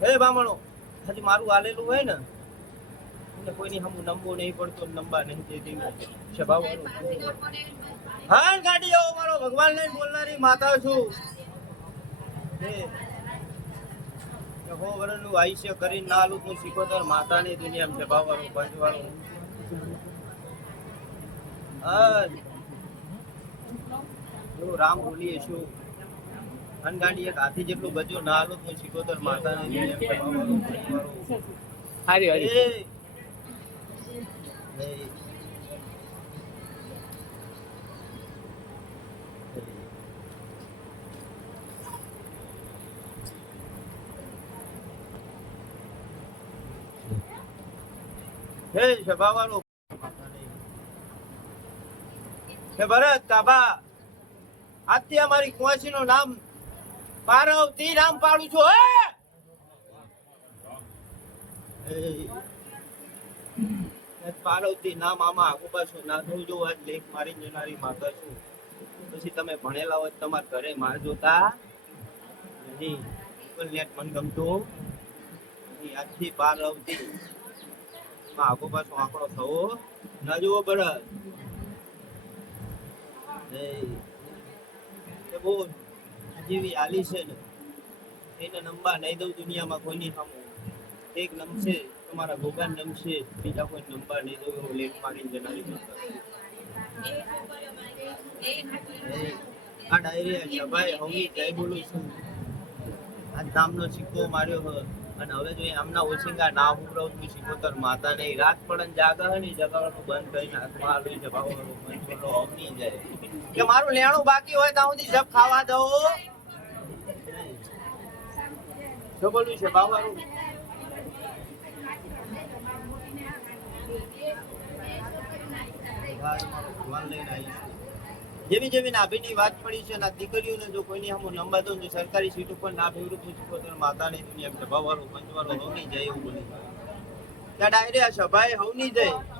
હે બામણો, હજી મારું આલેલું હોય ને એટલે કોઈની હમ નંબો નહીં પડતો નંબા નહીં દેતી સ્વભાવ હા ગાડી આવો મારો ભગવાન લઈને બોલનારી માતા છું. હે. હો વરનું આયુષ્ય કરીને ના લુ તું શીખોતર માતાની દુનિયામાં સ્વભાવ વાળું પંચ હા રામ બોલીએ શું અનગાડી એક હાથી જેટલું બચ્યો ના આલું તું શીખોતર માતાની દુનિયામાં સ્વભાવ વાળું પંચ વાળું હારી હારી. એ, એ. હે સભાવાળો. હે ભરત કાબા આજથી અમારી કુંવાસી નું નામ પાર્વતી નામ પાડું છું, હે! પાર્વતી ના મામા આગુ પાછું ના થવું જો આજ લેખ મારી જનારી માતા છું. પછી તમે ભણેલા હોય તમારા ઘરે માર જોતા નહીં. પણ નેટ મન ગમતું આજથી પાર્વતી માં આગો પાછો આંકડો થવો ના જુઓ બરાબર બહુ જેવી આલી છે ને, એને નંબા નહીં દઉં દુનિયામાં કોઈની સામે. એક નમશે તમારા ભગવાન નમશે બીજા કોઈ નંબર નહીં દઉં એવું લેખ મારીને જણાવી દઉં આ ડાયરી છે ભાઈ હવે જય બોલું છું. આ નામનો સિક્કો માર્યો હ. અને હવે જો આમના ઓછીંગા ના ઉમરાવ તું સિકોતર માતા નહીં. રાત પડન જાગે ને જગાવાનું બંધ કરીને હાથમાં આલું છે મન અવની જાય. કે મારું લેણું બાકી હોય તો હું જબ ખાવા દો બોલું છે બાવાનું જેવી જેવી નાભીની વાત પડી છે ના દીકરીઓને જો કોઈની આમ નંબર દઉં જો સરકારી સીટ ઉપર ના ભેગું તું તો માતાની દુનિયા સભાવાળું પંચવાળું હવની જાય એવું બોલી. ત્યાં ડાયરે આ સભાએ હવની જાય.